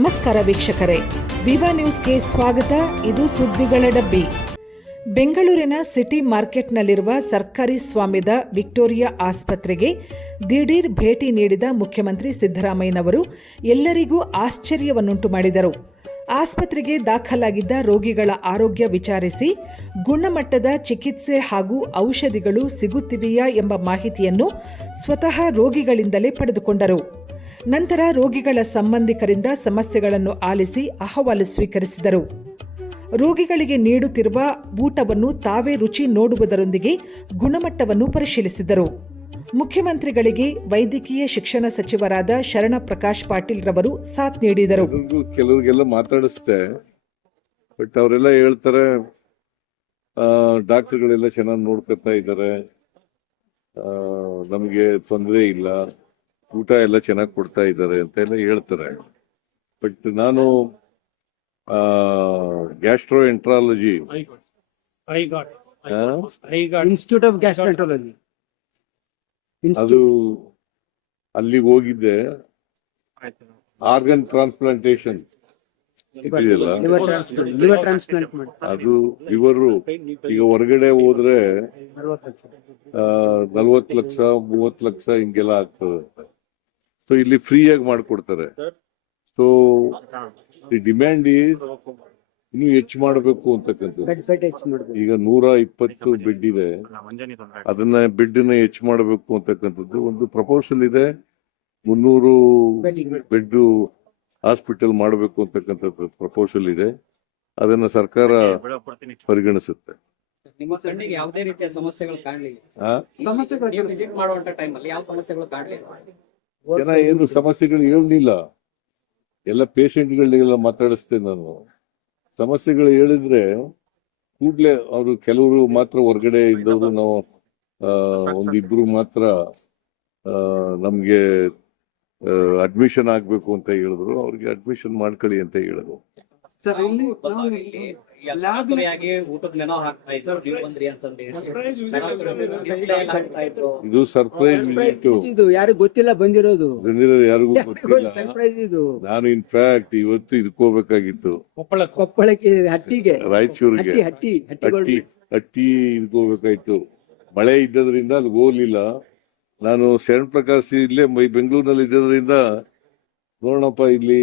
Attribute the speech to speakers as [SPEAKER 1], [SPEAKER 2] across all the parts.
[SPEAKER 1] ನಮಸ್ಕಾರ ವೀಕ್ಷಕರೇ. ವಿವಾ ನ್ಯೂಸ್ಗೆ ಸ್ವಾಗತ. ಇದು ಸುದ್ದಿಗಳ ಡಬ್ಬಿ. ಬೆಂಗಳೂರಿನ ಸಿಟಿ ಮಾರ್ಕೆಟ್ನಲ್ಲಿರುವ ಸರ್ಕಾರಿ ಸ್ವಾಮ್ಯದ ವಿಕ್ಟೋರಿಯಾ ಆಸ್ಪತ್ರೆಗೆ ದಿಢೀರ್ ಭೇಟಿ ನೀಡಿದ ಮುಖ್ಯಮಂತ್ರಿ ಸಿದ್ದರಾಮಯ್ಯನವರು ಎಲ್ಲರಿಗೂ ಆಶ್ಚರ್ಯವನ್ನುಂಟು ಮಾಡಿದರು. ಆಸ್ಪತ್ರೆಗೆ ದಾಖಲಾಗಿದ್ದ ರೋಗಿಗಳ ಆರೋಗ್ಯ ವಿಚಾರಿಸಿ ಗುಣಮಟ್ಟದ ಚಿಕಿತ್ಸೆ ಹಾಗೂ ಔಷಧಿಗಳು ಸಿಗುತ್ತಿವೆಯಾ ಎಂಬ ಮಾಹಿತಿಯನ್ನು ಸ್ವತಃ ರೋಗಿಗಳಿಂದಲೇ ಪಡೆದುಕೊಂಡರು. ನಂತರ ರೋಗಿಗಳ ಸಂಬಂಧಿಕರಿಂದ ಸಮಸ್ಯೆಗಳನ್ನು ಆಲಿಸಿ ಅಹವಾಲು ಸ್ವೀಕರಿಸಿದರು. ರೋಗಿಗಳಿಗೆ ನೀಡುತ್ತಿರುವ ಊಟವನ್ನು ತಾವೇ ರುಚಿ ನೋಡುವುದರೊಂದಿಗೆ ಗುಣಮಟ್ಟವನ್ನು ಪರಿಶೀಲಿಸಿದರು. ಮುಖ್ಯಮಂತ್ರಿಗಳಿಗೆ ವೈದ್ಯಕೀಯ ಶಿಕ್ಷಣ ಸಚಿವರಾದ ಶರಣ ಪ್ರಕಾಶ್ ಪಾಟೀಲ್ ರವರು ಸಾಥ್ ನೀಡಿದರು.
[SPEAKER 2] ಕೆಲವರಿಗೆಲ್ಲ ಮಾತಾಡಿಸ್ತೆ ಬಟ್ ಅವರೆಲ್ಲ ಹೇಳ್ತಾರೆ ಡಾಕ್ಟರ್ಗಳೆಲ್ಲ ಚೆನ್ನಾಗಿ ನೋಡ್ಕೊತಾ ಇದ್ದಾರೆ ನಮಗೆ ತೊಂದರೆ ಇಲ್ಲ. ಊಟ ಎಲ್ಲ ಚೆನ್ನಾಗಿ ಕೊಡ್ತಾ ಇದ್ದಾರೆ ಅಂತ ಎಲ್ಲ ಹೇಳ್ತಾರೆ. ಬಟ್ ನಾನು ಗ್ಯಾಸ್ಟ್ರೋ ಎಂಟ್ರಾಲಜಿ.
[SPEAKER 3] ಇನ್ಸ್ಟಿಟ್ಯೂಟ್ ಆಫ್
[SPEAKER 2] ಅದು ಅಲ್ಲಿಗೆ ಹೋಗಿದ್ದೆ. ಆರ್ಗನ್ ಟ್ರಾನ್ಸ್ಪ್ಲಾಂಟೇಶನ್ ಅದು ಇವರು ಈಗ ಹೊರಗಡೆ ಹೋದ್ರೆ ನಲ್ವತ್ ಲಕ್ಷ. ಮೂವತ್ ಲಕ್ಷ ಹಿಂಗೆಲ್ಲ ಆಗ್ತದೆ. ಸೊ ಇಲ್ಲಿ ಫ್ರೀ ಆಗಿ ಮಾಡ್ಕೊಡ್ತಾರೆ ಸೊ ದಿ ಡಿಮ್ಯಾಂಡ್ ಈಸ್ ಇನ್ನು ಹೆಚ್ಚು ಮಾಡಬೇಕು ಅಂತಕ್ಕಂಥದ್ದು. ಈಗ ನೂರ ಇಪ್ಪತ್ತು ಬೆಡ್ ಇದೆ. ಅದನ್ನ ಬೆಡ್ನ ಹೆಚ್ಚು ಮಾಡಬೇಕು ಅಂತಕ್ಕಂಥದ್ದು ಒಂದು ಪ್ರಪೋಸಲ್ ಇದೆ. ಮುನ್ನೂರು ಬೆಡ್ ಹಾಸ್ಪಿಟಲ್ ಮಾಡಬೇಕು ಅಂತಕ್ಕಂಥದ್ದು ಪ್ರಪೋಸಲ್ ಇದೆ. ಅದನ್ನ ಸರ್ಕಾರ ಪರಿಗಣಿಸುತ್ತೆ.
[SPEAKER 4] ನಿಮ್ಮ ಸಣ್ಣಿಗೆ ಯಾವುದೇ ರೀತಿಯ ಸಮಸ್ಯೆಗಳು ಕಾಣಲಿಲ್ಲ.
[SPEAKER 2] ಸಮಸ್ಯೆಗಳು
[SPEAKER 4] ನೀವು ವಿಸಿಟ್ ಮಾಡುವಂತ ಟೈಮ್ ಅಲ್ಲಿ ಯಾವ ಸಮಸ್ಯೆಗಳು ಕಾಣಲಿಲ್ಲ?
[SPEAKER 2] ಜನ ಏನು ಸಮಸ್ಯೆಗಳು ಹೇಳಲಿಲ್ಲ ಎಲ್ಲ ಪೇಷಂಟ್ಗಳಿಗೆಲ್ಲ ಮಾತಾಡಿಸ್ತೇನೆ ನಾನು. ಸಮಸ್ಯೆಗಳು ಹೇಳಿದ್ರೆ ಕೂಡ್ಲೆ ಅವರು ಕೆಲವರು ಮಾತ್ರ ಹೊರಗಡೆ ಇದ್ದವರು ನಾವು ಆ, ಒಂದಿಬ್ರು ಮಾತ್ರ ಆ, ನಮ್ಗೆ ಅಡ್ಮಿಷನ್ ಆಗ್ಬೇಕು ಅಂತ ಹೇಳಿದ್ರು. ಅವ್ರಿಗೆ ಅಡ್ಮಿಷನ್ ಮಾಡ್ಕೊಳ್ಳಿ ಅಂತ ಹೇಳಿದ್ರು. ಇದು ಸರ್ಪ್ರೈಸ್
[SPEAKER 3] ಇದು ಯಾರಿಗೂ ಗೊತ್ತಿಲ್ಲ ಬಂದಿರೋದು.
[SPEAKER 2] ಬಂದಿರೋದು ಯಾರಿಗೂ ಗೊತ್ತಿಲ್ಲ.
[SPEAKER 3] ಸರ್ಪ್ರೈಸ್ ಇದು
[SPEAKER 2] ನಾನು ಇನ್ಫ್ಯಾಕ್ಟ್ ಇವತ್ತು ಇದಕ್ಕೋಬೇಕಾಗಿತ್ತು
[SPEAKER 5] ಕೊಪ್ಪಳ
[SPEAKER 3] ಕೊಪ್ಪಳಕ್ಕೆ ಹಟ್ಟಿಗೆ.
[SPEAKER 2] ರಾಯಚೂರಿಗೆ.
[SPEAKER 3] ಹಟ್ಟಿ ಹಟ್ಟಿ
[SPEAKER 2] ಹಟ್ಟಿ ಇದಕ್ಕೋಗ್ಬೇಕಾಯ್ತು ಮಳೆ ಇದ್ದದ್ರಿಂದ ಅಲ್ಲಿ ಹೋಗ್ಲಿಲ್ಲ. ನಾನು ಶರಣ್ ಪ್ರಕಾಶ್ ಇಲ್ಲೇ ಮೈ ಬೆಂಗಳೂರಿನಲ್ಲಿ ಇದ್ದದ್ರಿಂದ ನೋಡೋಣಪ್ಪ ಇಲ್ಲಿ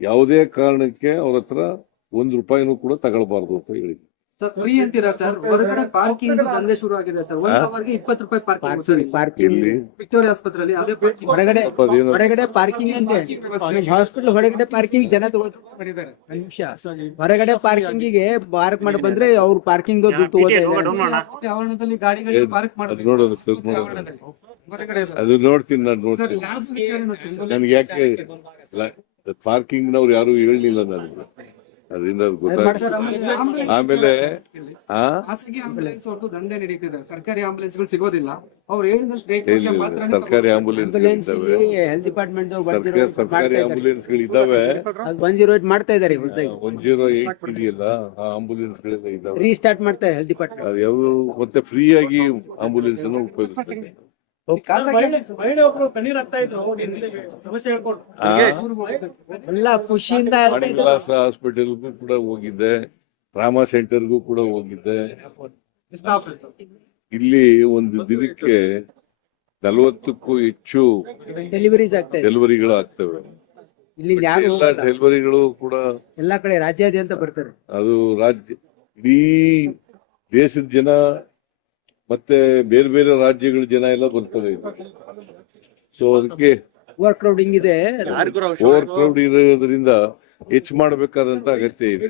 [SPEAKER 2] ಯಾವುದೇ ಕಾರಣಕ್ಕೆ ಅವ್ರ ಹತ್ರ ಒಂದ್ ರೂಪಾಯಿನೂ ಕೂಡ ತಗೊಳ್ಬಾರ್ದು ಅಂತ ಹೇಳಿದ್ರು
[SPEAKER 6] ಸರ್ ಫ್ರೀ ಅಂತೀರಾ ಸರ್ ಹೊರಗಡೆ ಪಾರ್ಕಿಂಗ್ ದಂಧೆ ಶುರು ಆಗಿದೆ ಸರ್ ಒಂದ್
[SPEAKER 2] ಹಾ?
[SPEAKER 6] ಅವರ್ಗೆ ಇಪ್ಪತ್ತು ರೂಪಾಯಿ ಪಾರ್ಕಿಂಗ್
[SPEAKER 3] ಪಾರ್ಕಿಂಗ್ ಪಾರ್ಕಿಂಗ್
[SPEAKER 2] ಎಲ್ಲಿ?
[SPEAKER 6] ವಿಕ್ಟೋರಿಯಾ ಆಸ್ಪತ್ರೆಯಲ್ಲಿ ಅದೇ ಪಾರ್ಕಿಂಗ್
[SPEAKER 3] ಹೊರಗಡೆ
[SPEAKER 2] ಸ್ವಲ್ಪ ಅದೇನೋ
[SPEAKER 3] ಹೊರಗಡೆ ಪಾರ್ಕಿಂಗ್ ಅಂತೆ ಹಾಸ್ಪಿಟಲ್ ಹೊರಗಡೆ ಪಾರ್ಕಿಂಗ್ ಜನ ತಗೊಳ್ತಾರೆ ಒಂದ್ ನಿಮಿಷ. ಹೊರಗಡೆ ಪಾರ್ಕಿಂಗಿಗೆ ಪಾರ್ಕ್ ಮಾಡಿ ಬಂದ್ರೆ ಅವ್ರ ಪಾರ್ಕಿಂಗ್ ದುಡ್ಡು ತಗೋತಾರೆ
[SPEAKER 6] ಆವರಣದಲ್ಲಿ ಪಾರ್ಕ್
[SPEAKER 2] ನೋಡೋದು ಸರ್ ನೋಡೋದು. ಅದು ನೋಡ್ತೀನಿ ನಾನು ನೋಡ್ತೀನಿ. ನನ್ಗೆ ಯಾಕೆ ಪಾರ್ಕಿಂಗ್ನವ್ರು ಯಾರು ಹೇಳಲಿಲ್ಲ ನನಗೆ. ಅದರಿಂದ ಅದು
[SPEAKER 6] ಆಮೇಲೆ
[SPEAKER 2] ಆ?
[SPEAKER 6] ಖಾಸಗಿ ಆಂಬುಲೆನ್ಸ್ ಅವ್ರದ್ದು ದಂಧೆ ನಡೀತಿದೆ. ಸರ್ಕಾರಿ ಆಂಬುಲೆನ್ಸ್ಗಳು ಸಿಗೋದಿಲ್ಲ. ಅವ್ರು ಹೇಳಿದಷ್ಟು ರೇಟ್
[SPEAKER 2] ಇಲ್ಲ, ಇಲ್ಲ,
[SPEAKER 6] ಮಾತ್ರ
[SPEAKER 2] ಸರ್ಕಾರಿ ಆಂಬುಲೆನ್ಸ್ ಇದ್ದಾವೆ.
[SPEAKER 3] ಹೆಲ್ತ್ ಡಿಪಾರ್ಟ್ಮೆಂಟ್
[SPEAKER 2] ಸರ್ಕಾರ ಸರ್ಕಾರಿ ಆಂಬುಲೆನ್ಸ್ ಗಳಿದ್ದಾವೆ
[SPEAKER 3] ಒನ್ ಜೀರೋ ಏಟ್ ಮಾಡ್ತಾ ಇದಾರೆ
[SPEAKER 2] ಒನ್ ಜೀರೋ ಏಟ್ ಇದೆಯಲ್ಲ ಆ ಆಂಬುಲೆನ್ಸ್ ಗಳೆಲ್ಲ ಇದ್ದಾವೆ.
[SPEAKER 3] ರೀಸ್ಟಾರ್ಟ್ ಮಾಡ್ತಾರೆ ಹೆಲ್ತ್ ಡಿಪಾರ್ಟ್ಮೆಂಟ್
[SPEAKER 2] ಅದು ಯಾವ ಮತ್ತೆ ಫ್ರೀ ಆಗಿ ಆಂಬುಲೆನ್ಸ್ ಅನ್ನು ಉಪಯೋಗಿಸ್ತಾರೆ.
[SPEAKER 3] ಖುಷಿಯಿಂದ
[SPEAKER 2] ಹಾಸ್ಪಿಟಲ್ಗೂ ಕೂಡ ಹೋಗಿದ್ದೆ. ಟ್ರಾಮಾ ಸೆಂಟರ್ಗೂ ಕೂಡ ಹೋಗಿದ್ದೆ. ಇಲ್ಲಿ ಒಂದು ದಿನಕ್ಕೆ ನಲವತ್ತಕ್ಕೂ ಹೆಚ್ಚು
[SPEAKER 3] ಡೆಲಿವರೀಸ್
[SPEAKER 2] ಡೆಲಿವರಿಗಳು ಆಗ್ತವೆ. ಎಲ್ಲ ಡೆಲಿವರಿಗಳು ಕೂಡ
[SPEAKER 3] ಎಲ್ಲಾ ಕಡೆ ರಾಜ್ಯಾದ್ಯಂತ ಬರ್ತಾರೆ.
[SPEAKER 2] ಅದು ರಾಜ್ಯ ಇಡೀ ದೇಶದ ಜನ ಮತ್ತೆ ಬೇರೆ ಬೇರೆ ರಾಜ್ಯಗಳ ಜನ ಎಲ್ಲ ಬರ್ತಾರೆ ಸೊ ಅದಕ್ಕೆ
[SPEAKER 3] ಓವರ್ ಕ್ರೌಡಿಂಗ್ ಇದೆ
[SPEAKER 2] ಓವರ್ ಕ್ರೌಡ್ ಇರೋದ್ರಿಂದ ಹೆಚ್ಚು ಮಾಡಬೇಕಾದಂತ ಅಗತ್ಯ ಇದೆ.